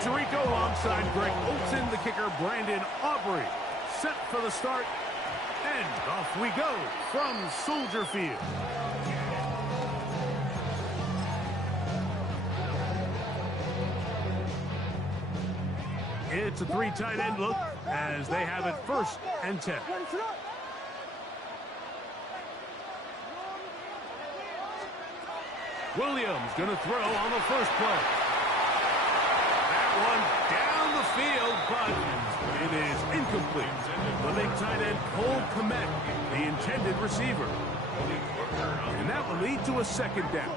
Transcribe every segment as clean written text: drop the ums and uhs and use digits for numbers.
Tirico alongside Greg Olson, the kicker Brandon Aubrey. Set for the start, and off we go from Soldier Field. It's a 3 tight end look as they have it 1st and 10. Williams going to throw on the first play. That one down the field, but it is incomplete. The big tight end Cole Kmet, the intended receiver. And that will lead to a 2nd down.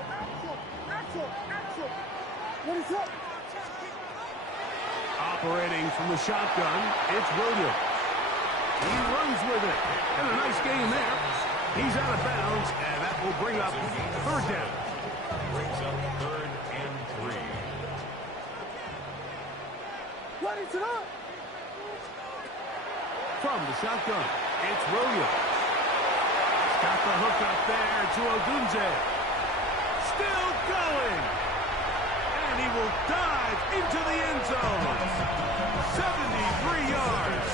Operating from the shotgun, it's Williams. He runs with it. And a nice game there. He's out of bounds, and that will bring up 3rd down. Brings up 3rd and 3. From the shotgun, it's Williams. Got the hook up there to Odunze. Still going. And he will dive into the end zone. 73 yards.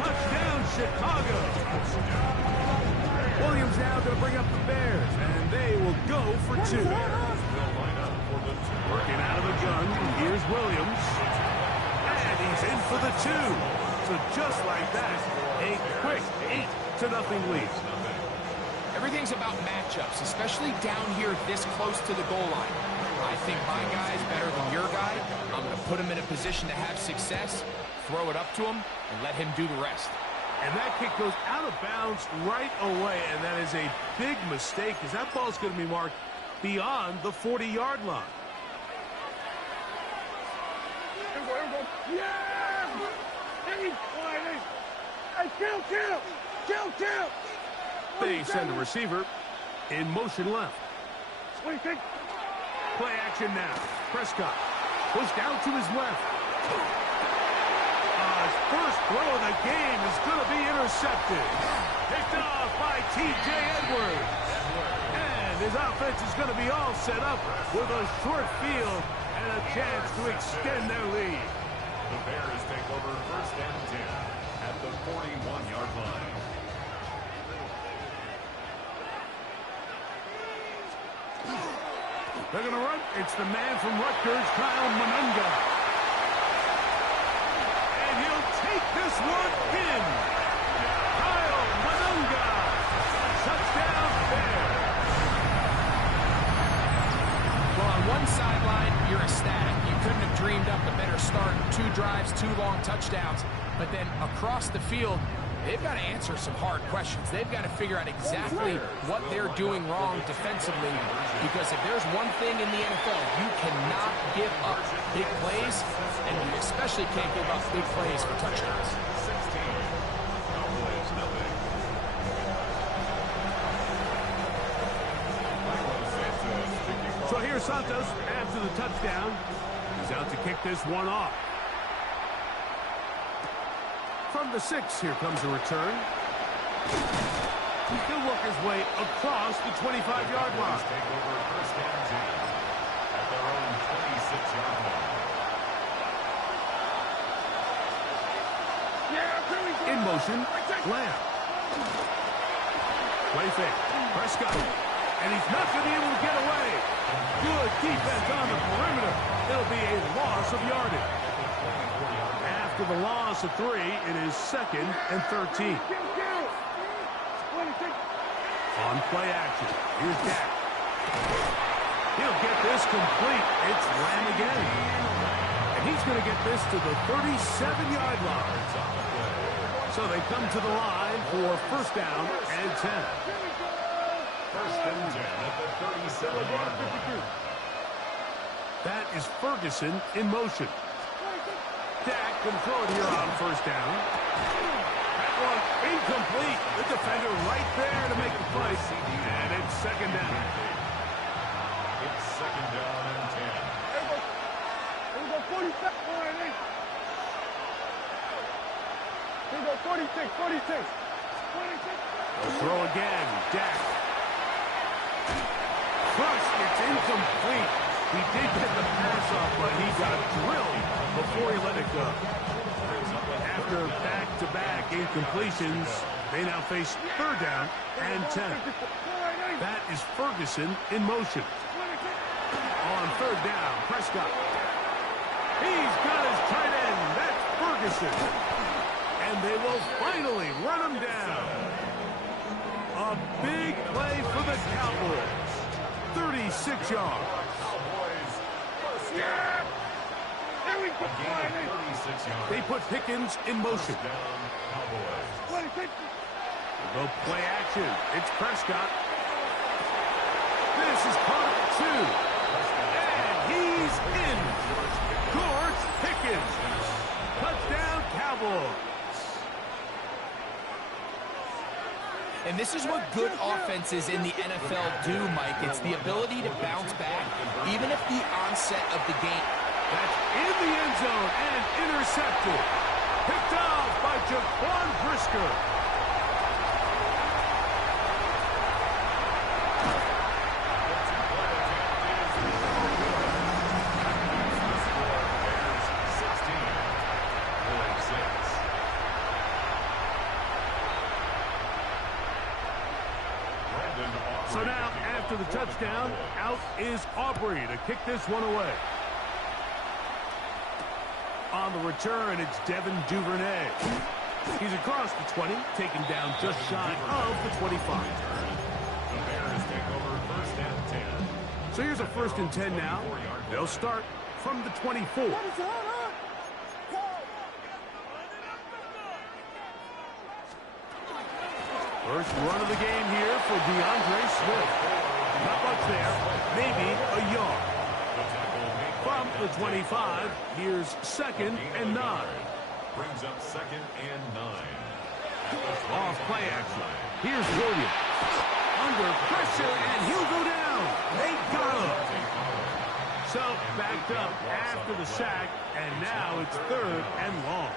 Touchdown, Chicago. Williams now going to bring up the Bears, and they will go for 2. Working out of the gun, here's Williams. And he's in for the 2. So just like that, a quick 8-0 lead. Everything's about matchups, especially down here this close to the goal line. I think my guy is better than your guy. I'm going to put him in a position to have success, throw it up to him, and let him do the rest. And that kick goes out of bounds right away, and that is a big mistake because that ball is going to be marked beyond the 40-yard line. They send the receiver in motion left. Play action now. Prescott pushed out to his left. His first throw of the game is going to be intercepted. Picked off by T.J. Edwards. And his offense is going to be all set up with a short field and a chance to extend their lead. The Bears take over 1st and 10 at the 41-yard line. They're going to run. It's the man from Rutgers, Kyle Monunga. And he'll take this one in. Kyle Monunga. Touchdown Bears. Well, on one sideline, you're ecstatic. You couldn't have dreamed up a better start. 2 drives, 2 long touchdowns. But then across the field, they've got to answer some hard questions. They've got to figure out exactly what they're doing wrong defensively, because if there's one thing in the NFL, you cannot give up big plays, and you especially can't give up big plays for touchdowns. 16. Cowboys, nothing. So here's Santos after the touchdown. He's out to kick this one off. From the 6, here comes a return. He'll work his way across the 25-yard line. Take over 1st and 10 at their own 26-yard line. In motion, Lamb. Play fake. Prescott. And he's not going to be able to get away. Good defense on the perimeter. It'll be a loss of yardage. After the loss of 3, it is 2nd and 13. On play action, here's Dak. He'll get this complete. It's Lamb again. And he's going to get this to the 37-yard line. So they come to the line for 1st down and 10. 1st and 10 at the 37-yard line. That is Ferguson in motion. Dak can throw it here on 1st down. That one incomplete. The defender right there to make the play. And it's 2nd down. It's 2nd down and 10. Here we go, 46. Here we go, 46. The throw again. Dak. Crushed. It's incomplete. He did get the pass off, but he got drilled before he let it go. After back-to-back incompletions, they now face third down and 10. That is Ferguson in motion. On third down, Prescott. He's got his tight end. That's Ferguson. And they will finally run him down. A big play for the Cowboys. 36 yards. They put Pickens in motion. Go play action. It's Prescott. This is caught at 2. And he's in. George Pickens. Touchdown, Cowboys. And this is what good offenses in the NFL do, Mike. It's the ability to bounce back, even at the onset of the game. That's in the end zone and intercepted. Picked off by Jaquan Brisker. So now, after the touchdown, out is Aubrey to kick this one away. On the return, it's Devin Duvernay. He's across the 20, taken down just shy of the 25. The Bears take over first and 10. So here's a first and 10 now. They'll start from the 24. First run of the game here for DeAndre Swift. Not much there, maybe a yard. From the 25, here's second and 9. Brings up second and 9. Off play action. Here's Williams. Under pressure, and he'll go down. They got him. So backed up after the sack, and now it's third and long.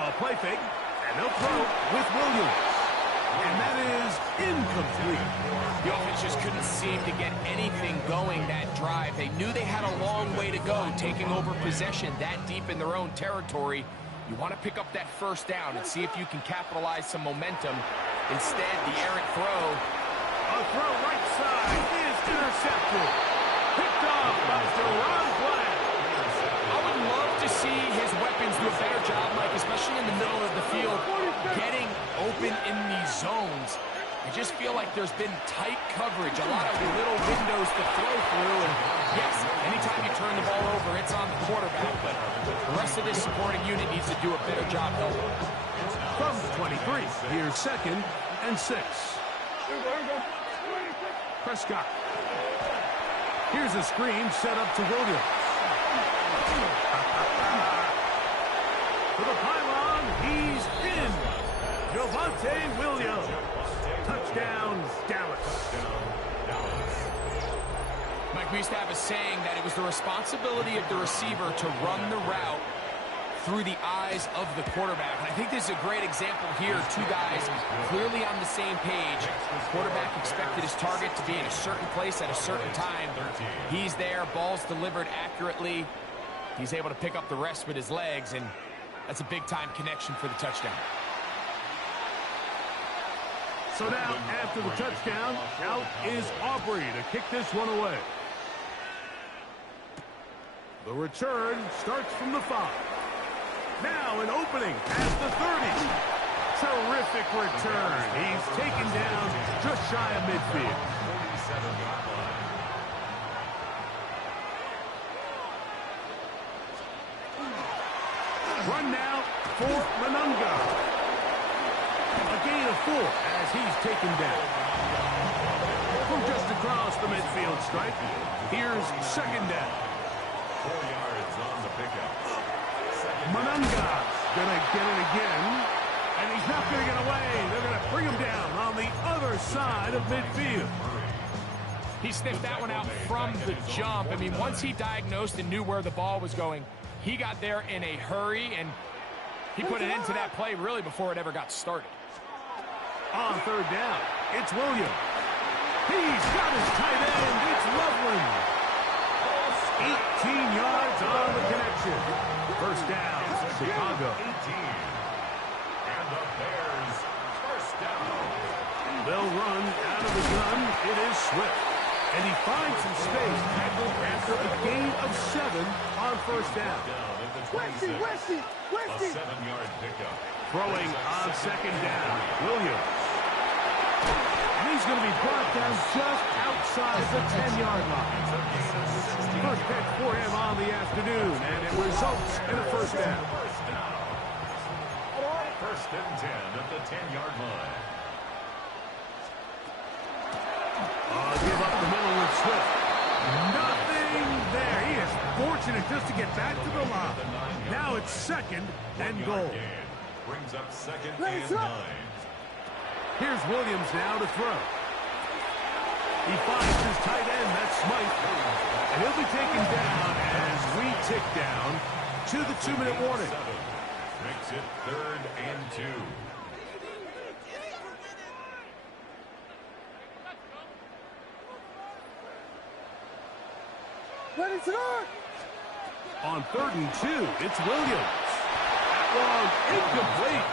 A play fake, and they'll throw with Williams. And that is incomplete. The offense just couldn't seem to get anything going that drive. They knew they had a long way to go, taking over possession that deep in their own territory. You want to pick up that first down and see if you can capitalize some momentum. Instead, the errant throw. A throw right side is intercepted. Picked off by Deron Bland. I would love to see his weapons do a better job, Mike, especially in the middle of the field, getting open in these zones. I just feel like there's been tight coverage, a lot of little windows to throw through. And yes, anytime you turn the ball over, it's on the quarterback, but the rest of this supporting unit needs to do a better job helping. From the 23, here's second and 6. Prescott. Here's a screen set up to Williams. For the pylon, he's in. Javonte Williams. Touchdown, Dallas. Mike, we used to have a saying that it was the responsibility of the receiver to run the route through the eyes of the quarterback. And I think this is a great example here. Two guys clearly on the same page. The quarterback expected his target to be in a certain place at a certain time. He's there, ball's delivered accurately. He's able to pick up the rest with his legs, and that's a big-time connection for the touchdown. So now, after the touchdown, out is Aubrey to kick this one away. The return starts from the 5. Now an opening at the 30. Terrific return. He's taken down just shy of midfield. Run now for Manunga. A gain of 4 as he's taken down. From just across the midfield stripe, here's second down. 4 yards on the pickup. Manunga gonna get it again, and he's not gonna get away. They're gonna bring him down on the other side of midfield. He sniffed that one out from the jump. I mean, once he diagnosed and knew where the ball was going, he got there in a hurry, and he put an end to that play really before it ever got started. On third down, it's Williams. He's got his tight end. It's Loveland. 18 yards on the connection. First down, Chicago. 18. And the Bears, first down. They'll run out of the gun. It is Swift. And he finds some space after a gain of 7 on first down. Down at the Westy, 26. Westy, A Westy. 7-yard pickup. Throwing on second down, Williams. And he's going to be brought down just outside the 10-yard line. First catch for him on the afternoon, and it results in a first down. First and 10 at the 10-yard line. Give up the middle with Swift. Nothing there. He is fortunate just to get back to the line. Now it's second and goal. Brings up second and 9. Here's Williams now to throw. He finds his tight end, that's Smythe. And he'll be taken down as we tick down to the 2-minute warning. Makes it third and 2. Ready to go. On 3rd and 2, it's Williams. That long, incomplete.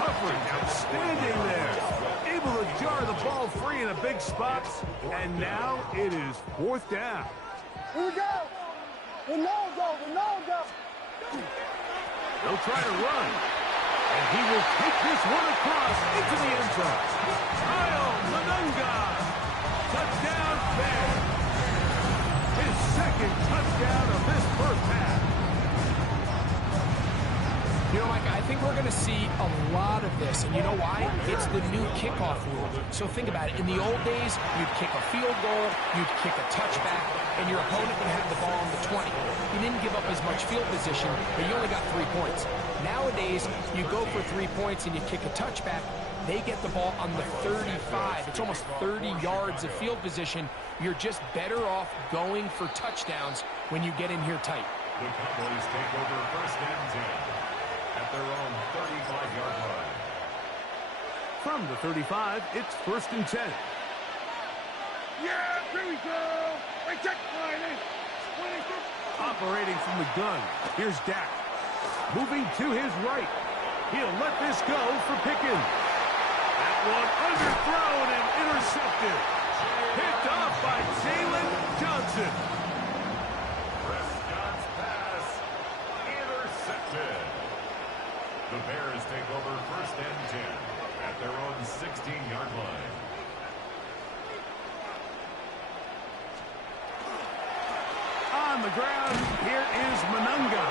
Coverage outstanding there. Able to jar the ball free in a big spot. And now it is 4th down. Here we go. Ronaldo. They'll try to run. And he will take this one across into the end zone. Kyle Manunga. Touchdown, Bears. His second touchdown of this first half. You know, Mike, I think we're going to see a lot of this, and you know why? It's the new kickoff rule. So think about it. In the old days, you'd kick a field goal, you'd kick a touchback, and your opponent would have the ball on the 20. You didn't give up as much field position, but you only got 3 points. Nowadays, you go for 3 points and you kick a touchback, they get the ball on the 35. It's almost 30 yards of field position. You're just better off going for touchdowns when you get in here tight. The Cowboys take over first and 10 at their own 35-yard line. From the 35, it's 1st and 10. Yeah, here we go. Reject line. Operating from the gun, here's Dak. Moving to his right. He'll let this go for Pickens. That one underthrown and intercepted. Picked off by Jalen Johnson. Prescott's pass intercepted. The Bears take over first and 10 at their own 16-yard line. On the ground, here is Manunga.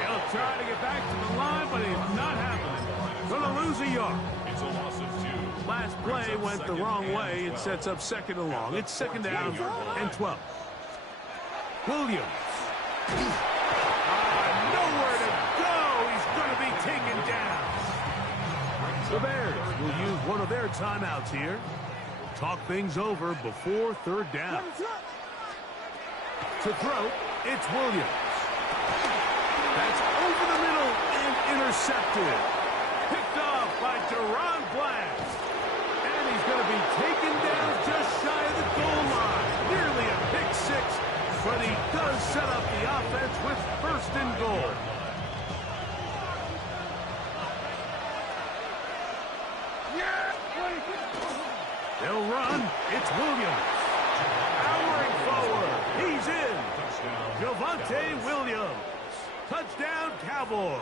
He'll try to get back to the line, but it's not happening. Gonna lose a yard. It's a loss of 2. Last play went the wrong way. It sets up second and long. It's second down and 12. Williams. Nowhere to go. He's going to be taken down. The Bears will use one of their timeouts here. Talk things over before 3rd down. To throw, it's Williams. That's over the middle and intercepted. Picked off by Deron Bland. And he's going to be taken down just shy of the goal line. Nearly a pick 6, but he does set up the offense with 1st and goal. They'll run. It's Williams. Powering forward. He's in. Javonte Williams. Touchdown, Cowboys.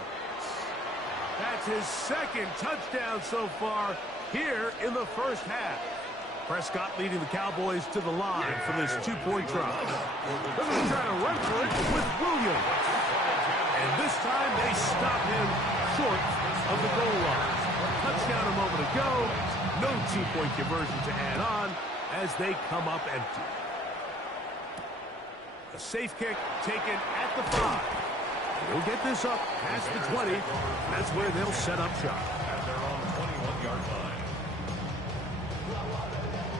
That's his second touchdown so far here in the first half. Prescott leading the Cowboys to the line for this 2-point try. They're going to try to run for it with Williams. And this time they stop him short of the goal line. Touchdown a moment ago. No 2-point conversion to add on as they come up empty. A safe kick taken at the 5. They'll get this up past the 20. That's where they'll set up shop. At their own 21-yard line.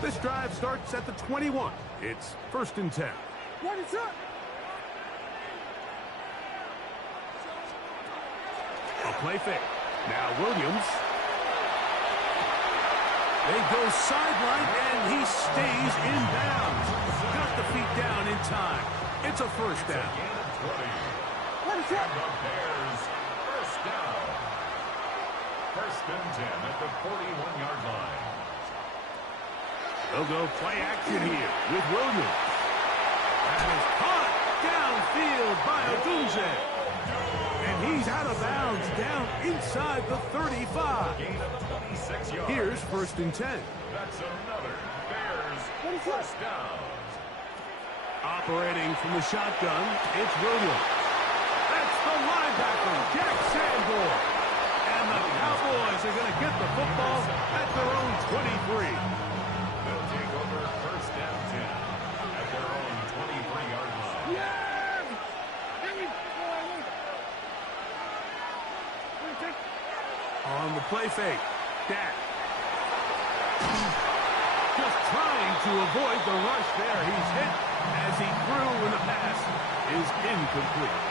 This drive starts at the 21. It's 1st and 10. Ready, set. A play fake. Now Williams. They go sideline, and he stays in bounds. Got the feet down in time. It's a first down. And the Bears first down. First and 10 at the 41-yard line. They'll go play action here with Williams. That is caught downfield by Odunze. And he's out of bounds down inside the 35. Gain of 26 yards. Here's first and 10. That's another Bears first down. Operating from the shotgun, it's Williams. That's the linebacker, Jack Sanborn. And the Cowboys are going to get the football at their own 23. They'll take over first and 10 at their own 23-yard line. Yeah! On the play fake, Dak. Just trying to avoid the rush there. He's hit as he threw when the pass is incomplete.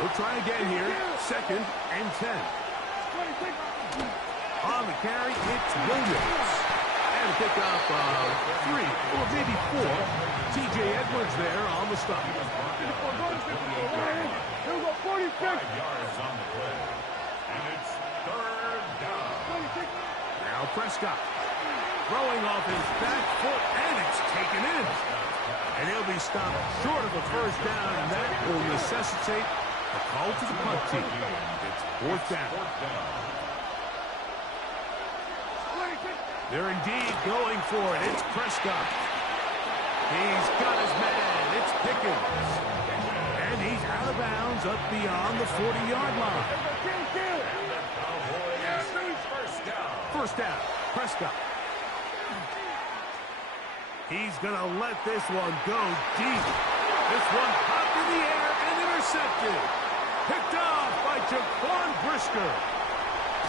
We'll try again here. Second and 10. On the carry, it's Williams. And pick up 3 or maybe 4. T.J. Edwards there on the stop. Here we go, 46. 5 yards on the play. And it's third down. Now Prescott. Throwing off his back foot, and it's taken in. And he'll be stopped short of a first down, and that will necessitate a call to the punt team. It's fourth down. They're indeed going for it. It's Prescott. He's got his man. It's Pickens. And he's out of bounds up beyond the 40-yard line. First down. Prescott. He's going to let this one go deep. This one popped in the air and intercepted. Picked off by Jaquan Brisker.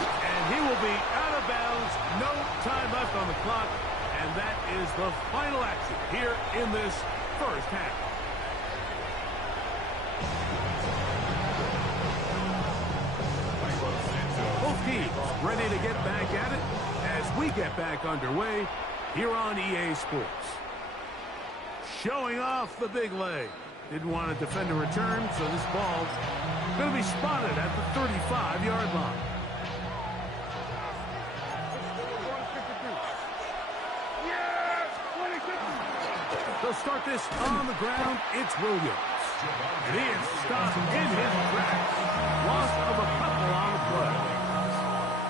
And he will be out of bounds. No time left on the clock. And that is the final action here in this first half. Both teams ready to get back at it as we get back underway here on EA Sports. Showing off the big leg. Didn't want to defend a return, so this ball's going to be spotted at the 35-yard line. They'll start this on the ground. It's Williams. And he is stopped in his tracks. Loss of a couple on the play.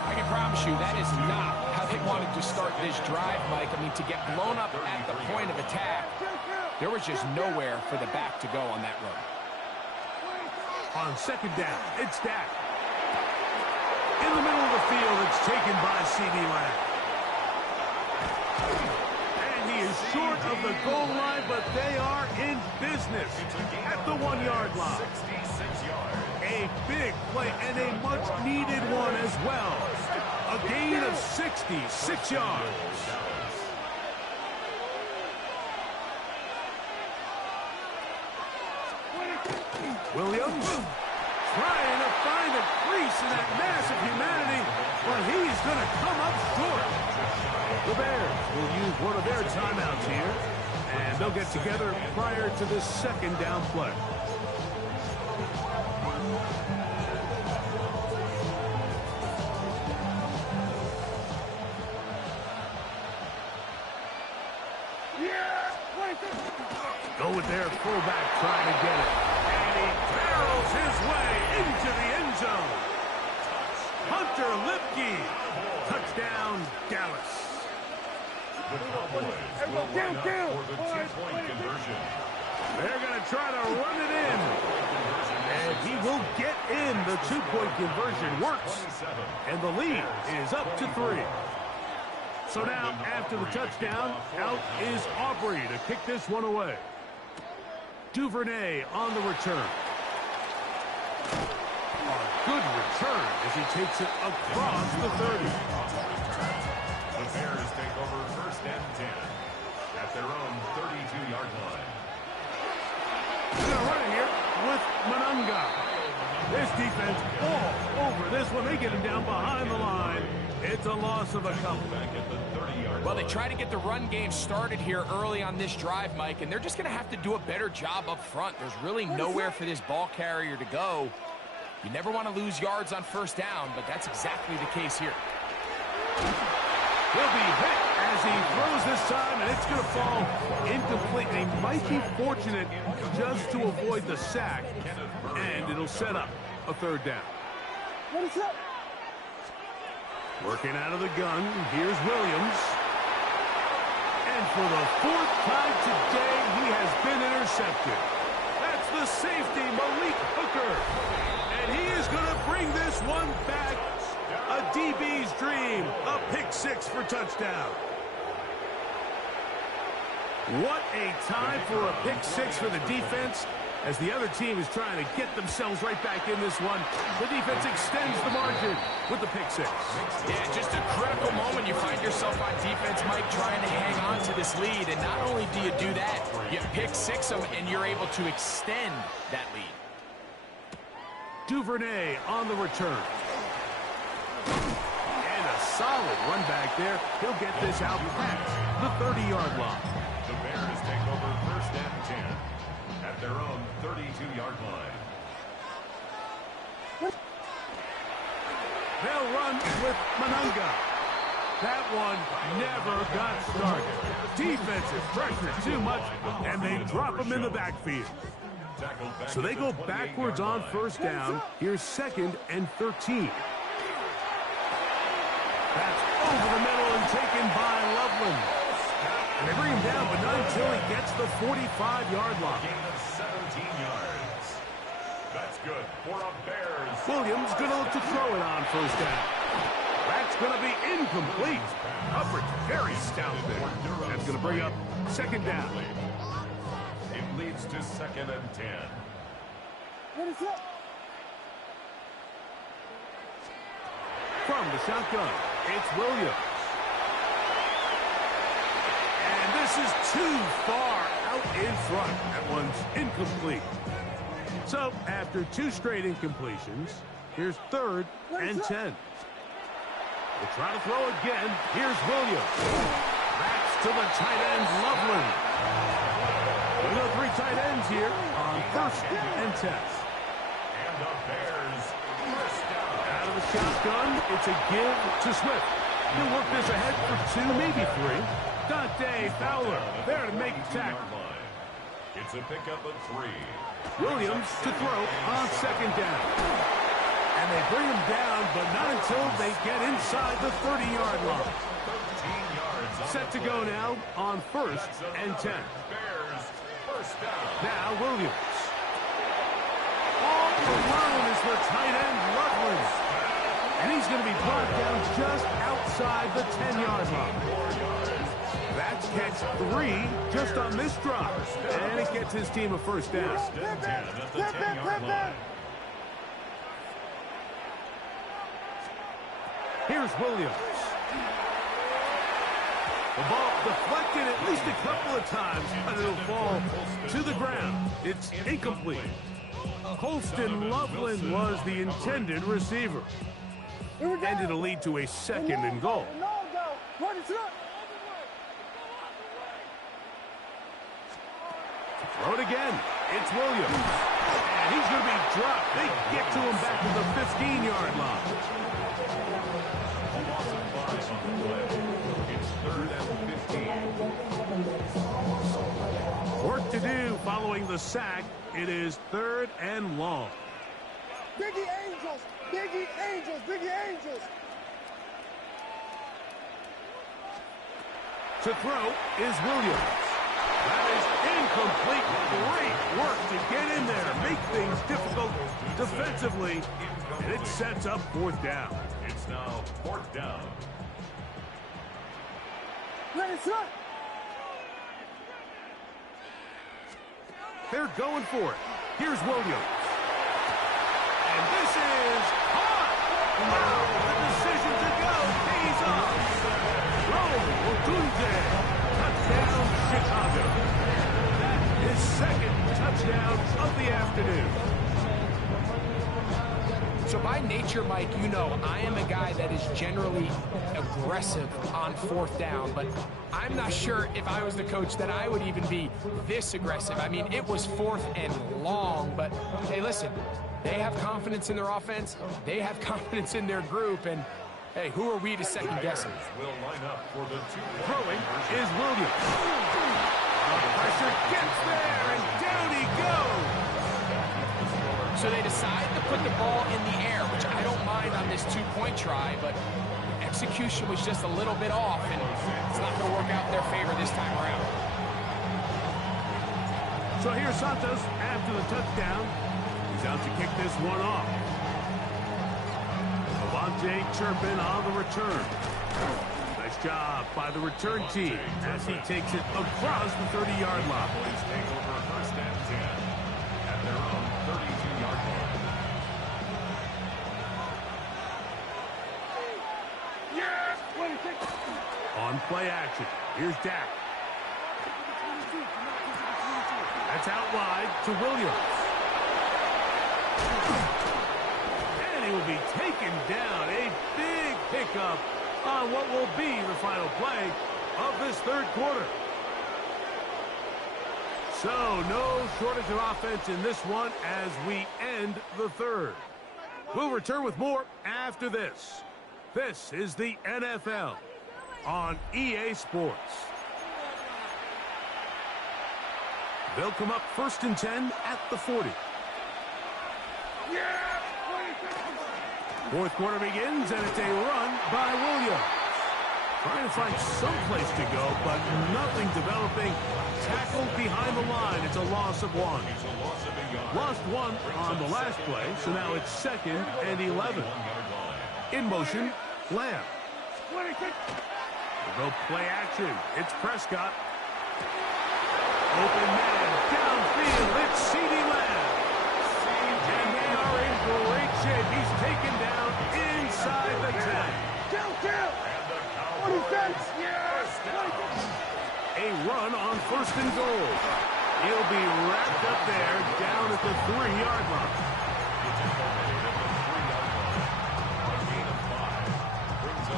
I can promise you that is not how they wanted to start this drive, Mike. I mean, to get blown up at the point of attack, there was just nowhere for the back to go on that run. On second down, it's Dak. In the middle of the field, it's taken by C.D. Lamb. And he is short of the goal line, but they are in business at the 1-yard line. 66 yards. A big play and a much-needed one as well. A gain of 66 yards. Williams trying to find a crease in that mass of humanity, but he's going to come up short. The Bears will use one of their timeouts here, and they'll get together prior to this second down play. Go with their fullback trying to get it. And he barrels his way into the end zone. Hunter Lipke. Touchdown, Dallas. The Cowboys will line up for the two-point conversion. They're going to try to run it in. And he will get in. The two-point conversion works. And the lead is up to 3. So now, after the touchdown, out is Aubrey to kick this one away. Duvernay on the return. A good return as he takes it across the 30. The Bears take over first and 10 at their own 32-yard line. They're going to run it here with Manunga. This defense all over this one. They get him down behind the line. It's a loss of a couple. Back at the 30-yard Well, they try to get the run game started here early on this drive, Mike, and they're just going to have to do a better job up front. There's really nowhere for this ball carrier to go. You never want to lose yards on first down, but that's exactly the case here. He'll be hit as he throws this time, and it's going to fall incomplete. They might be fortunate just to avoid the sack, and it'll set up a third down. Working out of the gun, here's Williams. And for the fourth time today, he has been intercepted. That's the safety, Malik Hooker. And he is going to bring this one back. A DB's dream, a pick six for touchdown. What a time for a pick six for the defense. As the other team is trying to get themselves right back in this one, the defense extends the margin with the pick six. Yeah, just a critical moment. You find yourself on defense, Mike, trying to hang on to this lead. And not only do you do that, you pick six them, and you're able to extend that lead. Duvernay on the return. And a solid run back there. He'll get this out past the 30-yard line. The Bears take over first and 10 at their own 32-yard line. They'll run with Manunga. That one never got started. Defensive pressure too much, and they drop him in the backfield. So they go backwards on first down. Here's 2nd and 13. That's over the middle and taken by Loveland. And they bring him down, but not until he gets the 45-yard line. Gain of 17 yards. That's good for a Bears. Williams going to look to throw it on first down. That's going to be incomplete. Coverage very stout there. That's going to bring up 2nd down. It leads to 2nd and 10. From the shotgun, it's Williams. And this is too far out in front. That one's incomplete. So, after 2 straight incompletions, here's 3rd and 10. We'll try to throw again. Here's Williams. That's to the tight end, Loveland. We go 3 tight ends here on 1st and 10. And the Bears first down. Out of the shotgun, it's a give to Swift. He'll work this ahead for 2, maybe 3. Dante Fowler there to make the tackle. It's a pickup of 3. Williams to throw on 2nd down. And they bring him down, but not until they get inside the 30-yard line. 13 yards. Set to go now on 1st and 10. Bears first down. Now Williams. All alone is the tight end, Loveland. And he's going to be brought down just outside the 10-yard line. That's catch 3 just on this drop. And it gets his team a first down. First and 10 at the 10-yard line. Here's Williams. The ball deflected at least a couple of times, but it'll fall to the ground. It's incomplete. Colston Loveland was the intended receiver. And it'll lead to a 2nd and goal. Throw it again. It's Williams. And he's going to be dropped. They get to him back at the 15-yard line. A loss of 5 on the play. It's 3rd and 15. Work to do following the sack. It is 3rd and long. Biggie Angels! Biggie Angels! Biggie Angels! To throw is Williams. That is incomplete. Great work to get in there, make things difficult defensively, and it sets up 4th down. It's now 4th down. Ready, set! They're going for it. Here's Williams. And this is caught. Wow, the decision to go pays off. Odunze, touchdown Chicago. That is 2nd touchdown of the afternoon. nature, Mike, you know, I am a guy that is generally aggressive on fourth down, but I'm not sure if I was the coach that I would even be this aggressive. I mean, it was fourth and long, but hey, listen, they have confidence in their offense, they have confidence in their group, and hey, who are we to second guess them? Will line up for the Throwing is Williams. The pressure gets there, and down he goes. So they decide to put the ball in the air, which I don't mind on this two-point try, but execution was just a little bit off, and it's not going to work out in their favor this time around. So here's Santos after the touchdown. He's out to kick this one off. Avante Turpin on the return. Nice job by the return team as he takes it across the 30-yard line. Boys take over first and 10 at their own 32-yard line. On play action, here's Dak. That's out wide to Williams. And he will be taken down. A big pickup on what will be the final play of this third quarter. So no shortage of offense in this one as we end the third. We'll return with more after this. This is the NFL on EA Sports. They'll come up first and 10 at the 40. Fourth quarter begins, and it's a run by Williams. Trying to find some place to go, but nothing developing. Tackled behind the line. It's a loss of one. Lost one on the last play, so now it's second and 11. In motion, Lamb. They'll go play action. It's Prescott. Open man, downfield, it's CeeDee Lamb. And they are in great shape. He's taken down inside the 10. Kill! A run on first and goal. He'll be wrapped up there down at the 3-yard line.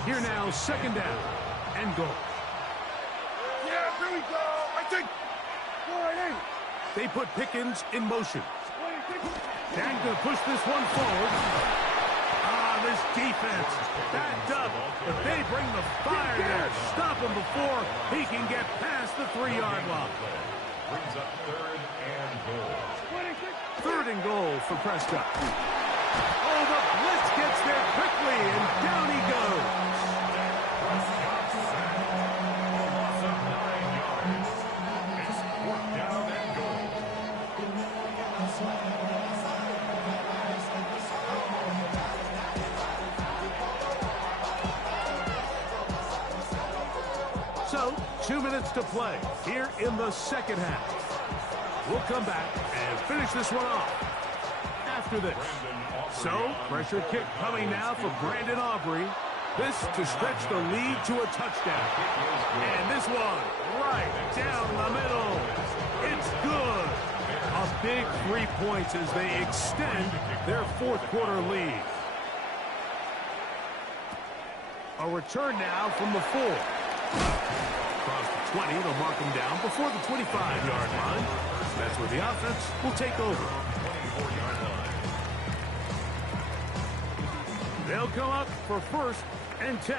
Here now, second down and goal. Yeah, here we go. I think. They put Pickens in motion. Dak going to push this one forward. This defense backed up, but they bring the fire there. Stop him before he can get past the 3-yard line. Brings up third and goal. Third and goal for Prescott. Oh, the blitz gets there quickly, and down he goes. Loss of 9 yards. It's fourth down and goal. So, 2 minutes to play here in the second half. We'll come back and finish this one off after this. So, pressure kick coming now for Brandon Aubrey. This to stretch the lead to a touchdown. And this one right down the middle. It's good. A big 3 points as they extend their fourth quarter lead. A return now from the 4. Across the 20, they'll mark him down before the 25-yard line. That's where the offense will take over. They'll come up for first and 10.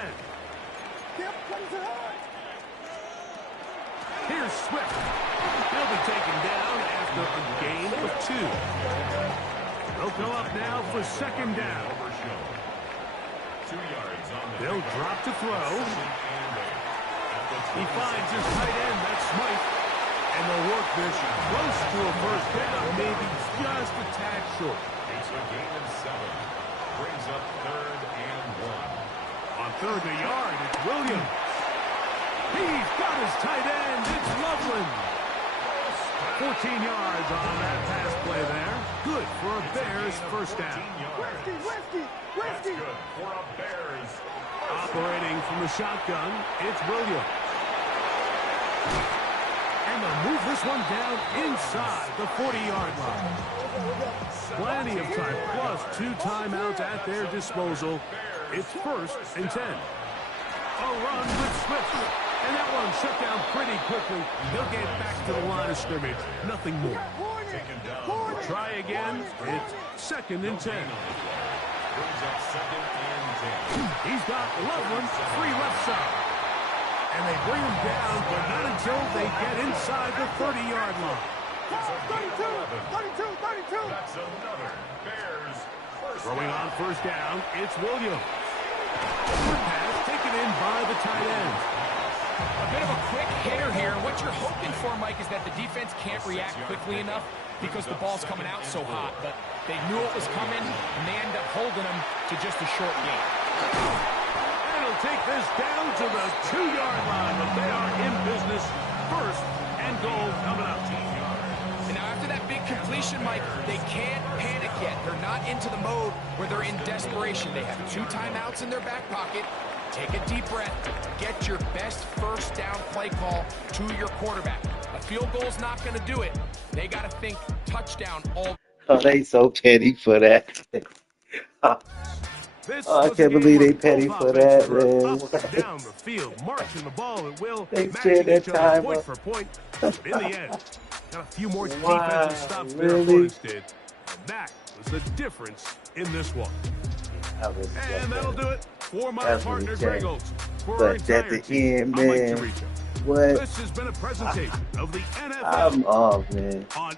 Here's Swift. He'll be taken down after a gain of 2. They'll come up now for second down. They'll drop to throw. He finds his tight end, that's Smythe. And they'll work this close to a first down, maybe just a tad short. It's a gain of 7. Brings up third and 1. On third and a yard, it's Williams. He's got his tight end, it's Loveland. 14 yards on that pass play there. Good for a Bears first down. Whiskey! That's good for a Bears. Operating from the shotgun, it's Williams. And the to move this one down inside the 40-yard line. Plenty of time, plus 2 timeouts at their disposal. It's 1st and 10. A run with Swift. And that one shut down pretty quickly. He'll get back to the line of scrimmage. Nothing more. Try again. It's 2nd and 10. He's got Loveland free left side. And they bring him down, but not until they get inside the 30-yard line. 32. That's another Bears first Throwing down. on 1st down, it's Williams. Good pass taken in by the tight end. A bit of a quick hitter here. What you're hoping for, Mike, is that the defense can't react quickly enough because the ball's coming out so hot. But they knew it was coming, and they end up holding them to just a short gain. And he'll take this down to the 2-yard line, but they are in business. 1st and goal coming up. And now after that big completion, Mike, they can't panic yet. They're not into the mode where they're in desperation. They have 2 timeouts in their back pocket. Take a deep breath. Get your best 1st down play call to your quarterback. A field goal's not going to do it. They got to think touchdown all. Oh, they so petty for that. This Oh, I was a can't game believe they where petty both for that, offenses were man. up and down the field, marching the ball at will, They matching said that each other time point up. for point. In the end, got a few more Wow, defensive stops their really? opponents did. And that was the difference in this one. I really got And that'll that. do it for my That's partner, really Greg changed. Olson. For our But at entire the team, end, I'm Mike man, Tirico. what? This has been a presentation of the NFL I'm off, man. on